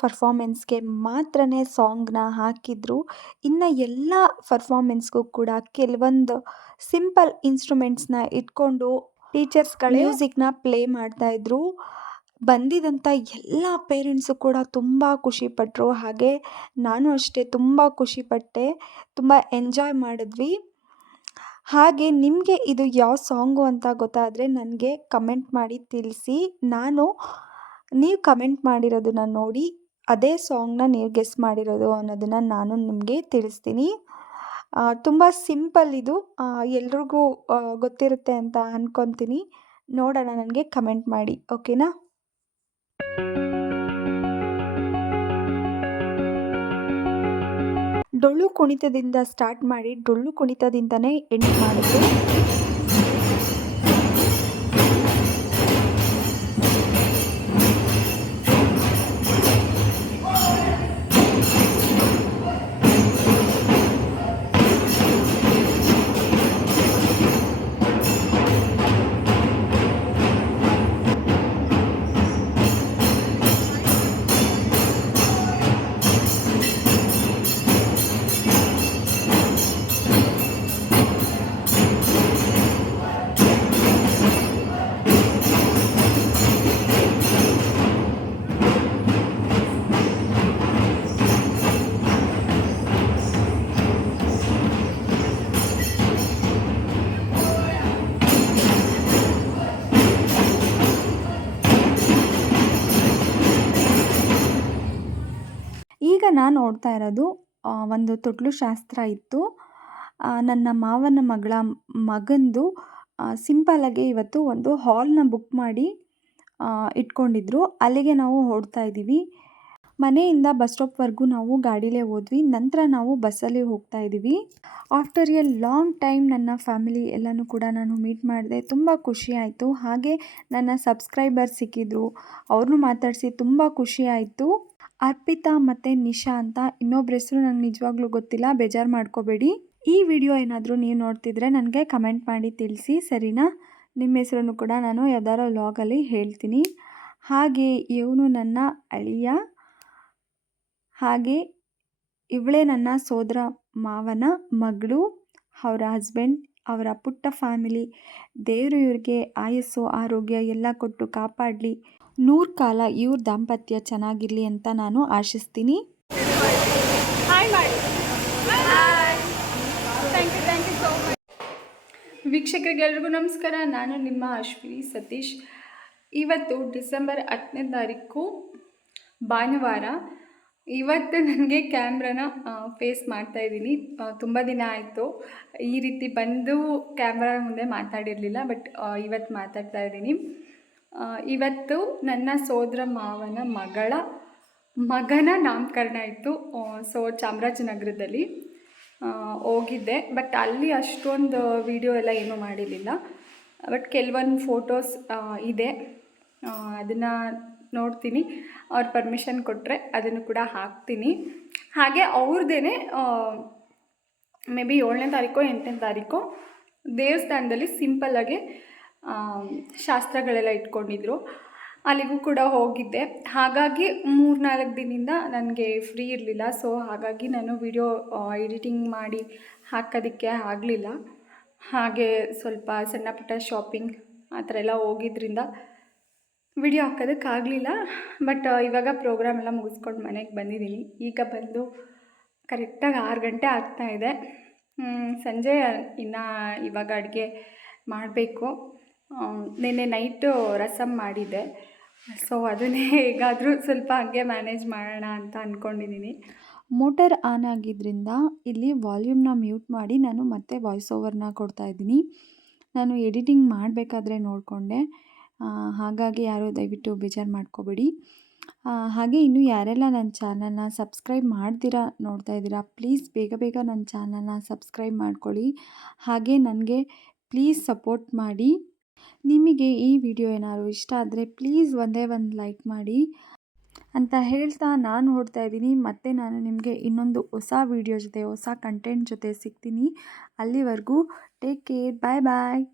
ಪರ್ಫಾಮೆನ್ಸ್ಗೆ ಮಾತ್ರನೇ ಸಾಂಗ್ನ ಹಾಕಿದ್ರು ಇನ್ನು ಎಲ್ಲ ಪರ್ಫಾಮೆನ್ಸ್ಗೂ ಕೂಡ ಕೆಲವೊಂದು ಸಿಂಪಲ್ ಇನ್ಸ್ಟ್ರೂಮೆಂಟ್ಸ್ನ ಇಟ್ಕೊಂಡು ಟೀಚರ್ಸ್ಗಳ ಮ್ಯೂಸಿಕ್ನ ಪ್ಲೇ ಮಾಡ್ತಾಯಿದ್ರು ಬಂದಿದಂಥ ಎಲ್ಲ ಪೇರೆಂಟ್ಸು ಕೂಡ ತುಂಬ ಖುಷಿಪಟ್ಟರು ಹಾಗೆ ನಾನು ಅಷ್ಟೇ ತುಂಬ ಖುಷಿಪಟ್ಟೆ ತುಂಬ ಎಂಜಾಯ್ ಮಾಡಿದ್ವಿ. ಹಾಗೆ ನಿಮಗೆ ಇದು ಯಾವ ಸಾಂಗು ಅಂತ ಗೊತ್ತಾದರೆ ನನಗೆ ಕಮೆಂಟ್ ಮಾಡಿ ತಿಳಿಸಿ. ನಾನು ನೀವು ಕಮೆಂಟ್ ಮಾಡಿರೋದನ್ನು ನೋಡಿ, ಅದೇ ಸಾಂಗ್ನ ನೀವು ಗೆಸ್ ಮಾಡಿರೋದು ಅನ್ನೋದನ್ನು ನಾನು ನಿಮಗೆ ತಿಳಿಸ್ತೀನಿ. ತುಂಬ ಸಿಂಪಲ್ ಇದು. ಎಲ್ರಿಗೂ ಗೊತ್ತಿರುತ್ತೆ ಅಂತ ಅಂದ್ಕೊತೀನಿ ನೋಡೋಣ, ನನಗೆ ಕಮೆಂಟ್ ಮಾಡಿ ಓಕೆನಾ ಡೊಳ್ಳು ಕುಣಿತದಿಂದ ಸ್ಟಾರ್ಟ್ ಮಾಡಿ, ಡೊಳ್ಳು ಕುಣಿತದಿಂದನೇ ಎಂಡ್ ಮಾಡಿದ್ರು ನಾನು ನೋಡ್ತಾ ಇರೋದು ಒಂದು ತೊಟ್ಲು ಶಾಸ್ತ್ರ ಇತ್ತು. ನನ್ನ ಮಾವನ ಮಗಳ ಮಗಂದು ಸಿಂಪಲ್ಲಾಗಿ ಇವತ್ತು ಒಂದು ಹಾಲ್ನ ಬುಕ್ ಮಾಡಿ ಇಟ್ಕೊಂಡಿದ್ರು. ಅಲ್ಲಿಗೆ ನಾವು ಹೊರಡ್ತಾ ಇದ್ದೀವಿ. ಮನೆಯಿಂದ ಬಸ್ ಸ್ಟಾಪ್ವರೆಗೂ ನಾವು ಗಾಡಿಲೇ ಹೋದ್ವಿ. ನಂತರ ನಾವು ಬಸ್ಸಲ್ಲಿ ಹೋಗ್ತಾ ಇದ್ದೀವಿ. ಆಫ್ಟರ್ ಎ ಲಾಂಗ್ ಟೈಮ್ ನನ್ನ ಫ್ಯಾಮಿಲಿ ಎಲ್ಲನೂ ಕೂಡ ನಾನು ಮೀಟ್ ಮಾಡಿದೆ. ತುಂಬ ಖುಷಿ ಆಯಿತು. ಹಾಗೆ ನನ್ನ ಸಬ್ಸ್ಕ್ರೈಬರ್ ಸಿಕ್ಕಿದ್ರು. ಅವ್ರನ್ನೂ ಮಾತಾಡಿಸಿ ತುಂಬ ಖುಷಿ ಆಯಿತು. ಅರ್ಪಿತಾ ಮತ್ತು ನಿಶಾ ಅಂತ ಇನ್ನೊಬ್ಬರ ಹೆಸರು ನಂಗೆ ನಿಜವಾಗ್ಲೂ ಗೊತ್ತಿಲ್ಲ, ಬೇಜಾರು ಮಾಡ್ಕೋಬೇಡಿ. ಈ ವಿಡಿಯೋ ಏನಾದರೂ ನೀವು ನೋಡ್ತಿದ್ರೆ ನನಗೆ ಕಮೆಂಟ್ ಮಾಡಿ ತಿಳಿಸಿ, ಸರಿನಾ? ನಿಮ್ಮ ಹೆಸರನ್ನು ಕೂಡ ನಾನು ಯಾವ್ದಾರ ಲಾಗಲ್ಲಿ ಹೇಳ್ತೀನಿ. ಹಾಗೆ ಇವನು ನನ್ನ ಅಳಿಯ. ಹಾಗೆ ಇವಳೇ ನನ್ನ ಸೋದರ ಮಾವನ ಮಗಳು, ಅವರ ಹಸ್ಬೆಂಡ್ ಅವರ ಪುಟ್ಟ ಫ್ಯಾಮಿಲಿ ದೇವರು ಇವ್ರಿಗೆ ಆಯಸ್ಸು, ಆರೋಗ್ಯ ಎಲ್ಲ ಕೊಟ್ಟು ಕಾಪಾಡಲಿ. ನೂರು ಕಾಲ ಇವ್ರ ದಾಂಪತ್ಯ ಚೆನ್ನಾಗಿರಲಿ ಅಂತ ನಾನು ಆಶಿಸ್ತೀನಿ. ವೀಕ್ಷಕರಿಗೆಲ್ರಿಗೂ ನಮಸ್ಕಾರ. ನಾನು ನಿಮ್ಮ ಅಶ್ವಿನಿ ಸತೀಶ್. ಇವತ್ತು ಡಿಸೆಂಬರ್ ಹತ್ತನೇ ತಾರೀಕು ಭಾನುವಾರ. ಇವತ್ತು ನನಗೆ ಕ್ಯಾಮ್ರಾನ ಫೇಸ್ ಮಾಡ್ತಾ ಇದ್ದೀನಿ. ತುಂಬ ದಿನ ಆಯಿತು. ಈ ರೀತಿ ಬಂದು ಕ್ಯಾಮ್ರಾ ಮುಂದೆ ಮಾತಾಡಿರಲಿಲ್ಲ, ಬಟ್ ಇವತ್ತು ಮಾತಾಡ್ತಾ ಇದ್ದೀನಿ. ಇವತ್ತು ನನ್ನ ಸೋದರ ಮಾವನ ಮಗಳ ಮಗನ ನಾಮಕರಣ ಇತ್ತು ಸೊ ಚಾಮರಾಜನಗರದಲ್ಲಿ ಹೋಗಿದ್ದೆ. ಬಟ್ ಅಲ್ಲಿ ಅಷ್ಟೊಂದು ವೀಡಿಯೋ ಎಲ್ಲ ಏನೂ ಮಾಡಿರಲಿಲ್ಲ. ಬಟ್ ಕೆಲವೊಂದು ಫೋಟೋಸ್ ಇದೆ. ಅದನ್ನು ನೋಡ್ತೀನಿ. ಅವ್ರ ಪರ್ಮಿಷನ್ ಕೊಟ್ಟರೆ ಅದನ್ನು ಕೂಡ ಹಾಕ್ತೀನಿ. ಹಾಗೆ ಅವ್ರದ್ದೇ ಮೇ ಬಿ ಏಳನೇ ತಾರೀಕು ಎಂಟನೇ ತಾರೀಕು ದೇವಸ್ಥಾನದಲ್ಲಿ ಸಿಂಪಲ್ಲಾಗಿ ಶಾಸ್ತ್ರಗಳೆಲ್ಲ ಇಟ್ಕೊಂಡಿದ್ರು. ಅಲ್ಲಿಗೂ ಕೂಡ ಹೋಗಿದ್ದೆ. ಹಾಗಾಗಿ ಮೂರು ನಾಲ್ಕು ದಿನದಿಂದ ನನಗೆ ಫ್ರೀ ಇರಲಿಲ್ಲ. ಸೊ ಹಾಗಾಗಿ ನಾನು ವಿಡಿಯೋ ಎಡಿಟಿಂಗ್ ಮಾಡಿ ಹಾಕೋದಕ್ಕೆ ಆಗಲಿಲ್ಲ. ಹಾಗೆ ಸ್ವಲ್ಪ ಸಣ್ಣ ಪುಟ್ಟ ಶಾಪಿಂಗ್ ಆ ಥರ ಎಲ್ಲ ಹೋಗಿದ್ರಿಂದ ವಿಡಿಯೋ ಹಾಕೋದಕ್ಕಾಗಲಿಲ್ಲ ಬಟ್ ಇವಾಗ ಪ್ರೋಗ್ರಾಮ್ ಎಲ್ಲ ಮುಗಿಸ್ಕೊಂಡು ಮನೆಗೆ ಬಂದಿದ್ದೀನಿ. ಈಗ ಬಂದು ಕರೆಕ್ಟಾಗಿ ಆರು ಗಂಟೆ ಆಗ್ತಾಯಿದೆ ಸಂಜೆ ಇನ್ನು ಇವಾಗ ಅಡುಗೆ ಮಾಡಬೇಕು. ನಿನ್ನೆ ನೈಟು ರಸಮ್ ಮಾಡಿದ್ದೆ. ಸೊ ಅದನ್ನೇ ಹೇಗಾದರೂ ಸ್ವಲ್ಪ ಹಾಗೆ ಮ್ಯಾನೇಜ್ ಮಾಡೋಣ ಅಂತ ಅಂದ್ಕೊಂಡಿದ್ದೀನಿ ಮೋಟರ್ ಆನ್ ಆಗಿದ್ದರಿಂದ ಇಲ್ಲಿ ವಾಲ್ಯೂಮ್ನ ಮ್ಯೂಟ್ ಮಾಡಿ ನಾನು ಮತ್ತೆ ವಾಯ್ಸ್ ಓವರ್ನ ಕೊಡ್ತಾಯಿದ್ದೀನಿ ನಾನು ಎಡಿಟಿಂಗ್ ಮಾಡಬೇಕಾದ್ರೆ ನೋಡಿಕೊಂಡೆ. ಹಾಗಾಗಿ ಯಾರೂ ದಯವಿಟ್ಟು ಬೇಜಾರು ಮಾಡ್ಕೋಬೇಡಿ. ಹಾಗೆ ಇನ್ನು ಯಾರೆಲ್ಲ ನನ್ನ ಚಾನಲ್ನ ಸಬ್ಸ್ಕ್ರೈಬ್ ಮಾಡ್ದಿರಾ ನೋಡ್ತಾ ಇದ್ದೀರಾ ಪ್ಲೀಸ್ ಬೇಗ ಬೇಗ ನನ್ನ ಚಾನಲ್ನ ಸಬ್ಸ್ಕ್ರೈಬ್ ಮಾಡ್ಕೊಳ್ಳಿ. ಹಾಗೆ ನನಗೆ ಪ್ಲೀಸ್ ಸಪೋರ್ಟ್ ಮಾಡಿ. ನಿಮಗೆ ಈ ವಿಡಿಯೋ ಏನಾದರೂ ಇಷ್ಟ ಆದರೆ ಪ್ಲೀಸ್ ಒಂದೇ ಒಂದು ಲೈಕ್ ಮಾಡಿ ಅಂತ ಹೇಳ್ತಾ ನಾನು ಹೊಡ್ತಾ ಇದ್ದೀನಿ. ಮತ್ತು ನಾನು ನಿಮಗೆ ಇನ್ನೊಂದು ಹೊಸ ವಿಡಿಯೋ ಜೊತೆ, ಹೊಸ ಕಂಟೆಂಟ್ ಜೊತೆ ಸಿಗ್ತೀನಿ. ಅಲ್ಲಿವರೆಗೂ ಟೇಕ್ ಕೇರ್ ಬಾಯ್ ಬಾಯ್